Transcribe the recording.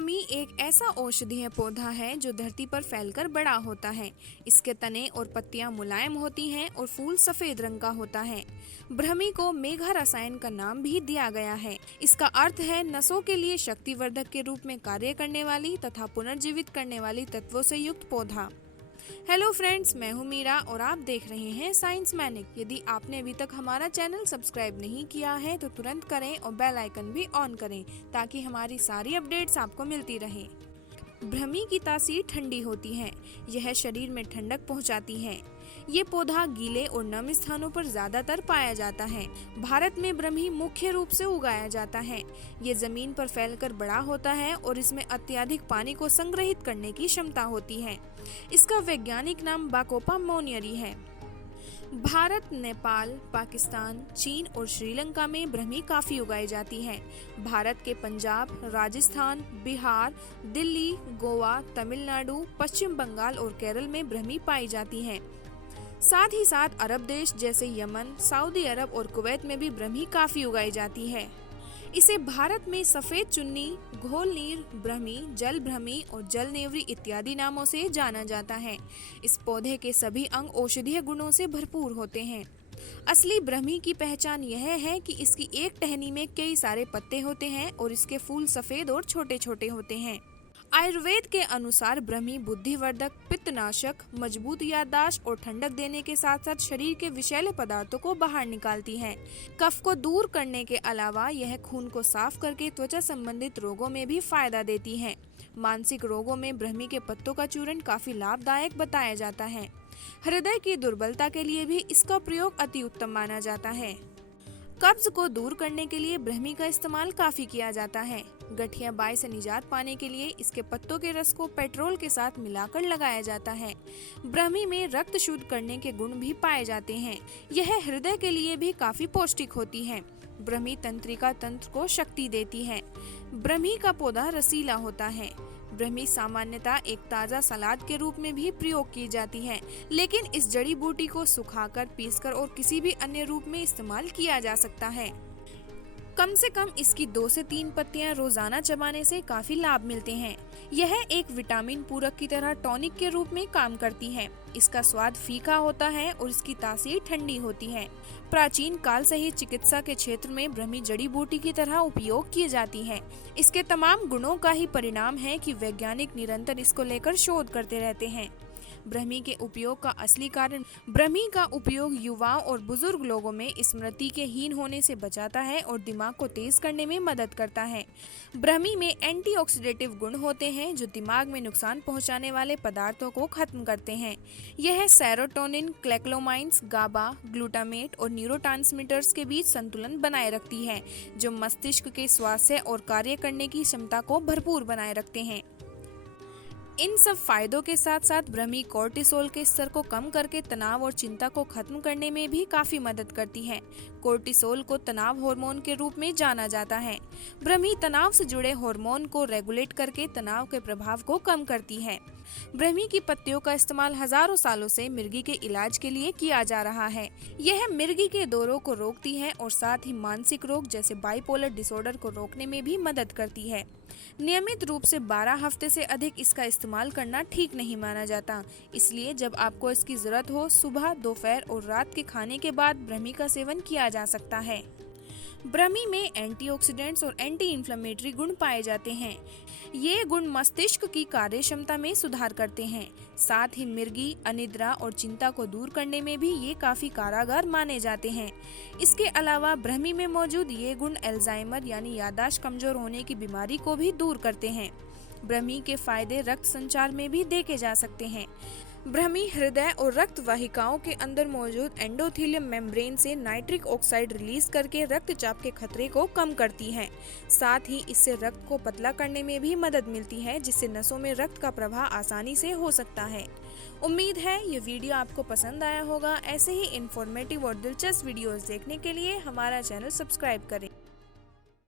ब्रह्मी एक ऐसा औषधीय पौधा है जो धरती पर फैलकर बड़ा होता है। इसके तने और पत्तियां मुलायम होती हैं और फूल सफेद रंग का होता है। ब्रह्मी को मेघा रसायन का नाम भी दिया गया है। इसका अर्थ है नसों के लिए शक्तिवर्धक के रूप में कार्य करने वाली तथा पुनर्जीवित करने वाली तत्वों से युक्त पौधा। हेलो फ्रेंड्स, मैं हूं मीरा और आप देख रहे हैं साइंस मैनिक। यदि आपने अभी तक हमारा चैनल सब्सक्राइब नहीं किया है तो तुरंत करें और बेल आइकन भी ऑन करें ताकि हमारी सारी अपडेट्स आपको मिलती रहे। ब्रह्मी की तासीर ठंडी होती है। यह शरीर में ठंडक पहुंचाती है। ये पौधा गीले और नम स्थानों पर ज्यादातर पाया जाता है। भारत में ब्रह्मी मुख्य रूप से उगाया जाता है। ये जमीन पर फैलकर बड़ा होता है और इसमें अत्यधिक पानी को संग्रहित करने की क्षमता होती है। इसका वैज्ञानिक नाम बाकोपा मोनियरी है। भारत, नेपाल, पाकिस्तान, चीन और श्रीलंका में ब्रह्मी काफी उगाई जाती है। भारत के पंजाब, राजस्थान, बिहार, दिल्ली, गोवा, तमिलनाडु, पश्चिम बंगाल और केरल में ब्रह्मी पाई जाती है। साथ ही साथ अरब देश जैसे यमन, सऊदी अरब और कुवैत में भी ब्रह्मी काफी उगाई जाती है। इसे भारत में सफेद चुन्नी, घोल नीर ब्रह्मी, जल ब्रह्मी और जल नेवरी इत्यादि नामों से जाना जाता है। इस पौधे के सभी अंग औषधीय गुणों से भरपूर होते हैं। असली ब्रह्मी की पहचान यह है कि इसकी एक टहनी में कई सारे पत्ते होते हैं और इसके फूल सफेद और छोटे छोटे होते हैं। आयुर्वेद के अनुसार ब्रह्मी बुद्धिवर्धक, पित्तनाशक, मजबूत याददाश्त और ठंडक देने के साथ साथ शरीर के विषैले पदार्थों को बाहर निकालती है। कफ को दूर करने के अलावा यह खून को साफ करके त्वचा संबंधित रोगों में भी फायदा देती है। मानसिक रोगों में ब्रह्मी के पत्तों का चूर्ण काफी लाभदायक बताया जाता है। हृदय की दुर्बलता के लिए भी इसका प्रयोग अति उत्तम माना जाता है। कब्ज को दूर करने के लिए ब्रह्मी का इस्तेमाल काफी किया जाता है। गठिया बाई से निजात पाने के लिए इसके पत्तों के रस को पेट्रोल के साथ मिलाकर लगाया जाता है। ब्रह्मी में रक्त शुद्ध करने के गुण भी पाए जाते हैं। यह हृदय के लिए भी काफी पौष्टिक होती है। ब्रह्मी तंत्रिका तंत्र को शक्ति देती है। ब्रह्मी का पौधा रसीला होता है। ब्रह्मी सामान्यतः एक ताज़ा सलाद के रूप में भी प्रयोग की जाती है, लेकिन इस जड़ी बूटी को सुखाकर, पीसकर और किसी भी अन्य रूप में इस्तेमाल किया जा सकता है। कम से कम इसकी 2 से 3 पत्तियां रोजाना चबाने से काफी लाभ मिलते हैं। यह एक विटामिन पूरक की तरह टॉनिक के रूप में काम करती है। इसका स्वाद फीका होता है और इसकी तासीर ठंडी होती है। प्राचीन काल से ही चिकित्सा के क्षेत्र में ब्रह्मी जड़ी बूटी की तरह उपयोग की जाती है। इसके तमाम गुणों का ही परिणाम है कि वैज्ञानिक निरंतर इसको लेकर शोध करते रहते हैं। ब्रह्मी के उपयोग का असली कारण ब्रह्मी का उपयोग युवाओं और बुजुर्ग लोगों में स्मृति के हीन होने से बचाता है और दिमाग को तेज करने में मदद करता है। ब्रह्मी में एंटीऑक्सीडेटिव गुण होते हैं जो दिमाग में नुकसान पहुंचाने वाले पदार्थों को खत्म करते हैं। यह सेरोटोनिन, क्लेक्लोमाइन्स, गाबा, ग्लूटामेट और न्यूरोट्रांसमीटर्स के बीच संतुलन बनाए रखती है, जो मस्तिष्क के स्वास्थ्य और कार्य करने की क्षमता को भरपूर बनाए रखते हैं। इन सब फायदों के साथ साथ ब्रह्मी कोर्टिसोल के स्तर को कम करके तनाव और चिंता को खत्म करने में भी काफी मदद करती है। कोर्टिसोल को तनाव हार्मोन के रूप में जाना जाता है। ब्रह्मी तनाव से जुड़े हार्मोन को रेगुलेट करके तनाव के प्रभाव को कम करती है। ब्रह्मी की पत्तियों का इस्तेमाल हजारों सालों से मिर्गी के इलाज के लिए किया जा रहा है। यह मिर्गी के दौरों को रोकती है और साथ ही मानसिक रोग जैसे बाइपोलर डिसऑर्डर को रोकने में भी मदद करती है। नियमित रूप से 12 हफ्ते से अधिक इसका इस्तेमाल करना ठीक नहीं माना जाता, इसलिए जब आपको इसकी जरूरत हो, सुबह, दोपहर और रात के खाने के बाद ब्रह्मी का सेवन किया जा सकता है। ब्रह्मी में एंटीऑक्सीडेंट्स और एंटी इन्फ्लेमेटरी गुण पाए जाते हैं। ये गुण मस्तिष्क की कार्य क्षमता में सुधार करते हैं। साथ ही मिर्गी, अनिद्रा और चिंता को दूर करने में भी ये काफी कारगर माने जाते हैं। इसके अलावा ब्रह्मी में मौजूद ये गुण अल्जाइमर यानी याददाश्त कमजोर होने की बीमारी को भी दूर करते हैं। ब्रह्मी के फायदे रक्त संचार में भी देखे जा सकते हैं। ब्रह्मी हृदय और रक्त वाहिकाओं के अंदर मौजूद एंडोथेलियम मेम्ब्रेन से नाइट्रिक ऑक्साइड रिलीज करके रक्तचाप के खतरे को कम करती है। साथ ही इससे रक्त को पतला करने में भी मदद मिलती है, जिससे नसों में रक्त का प्रवाह आसानी से हो सकता है। उम्मीद है ये वीडियो आपको पसंद आया होगा। ऐसे ही इंफॉर्मेटिव और दिलचस्प वीडियोस देखने के लिए हमारा चैनल सब्सक्राइब करें।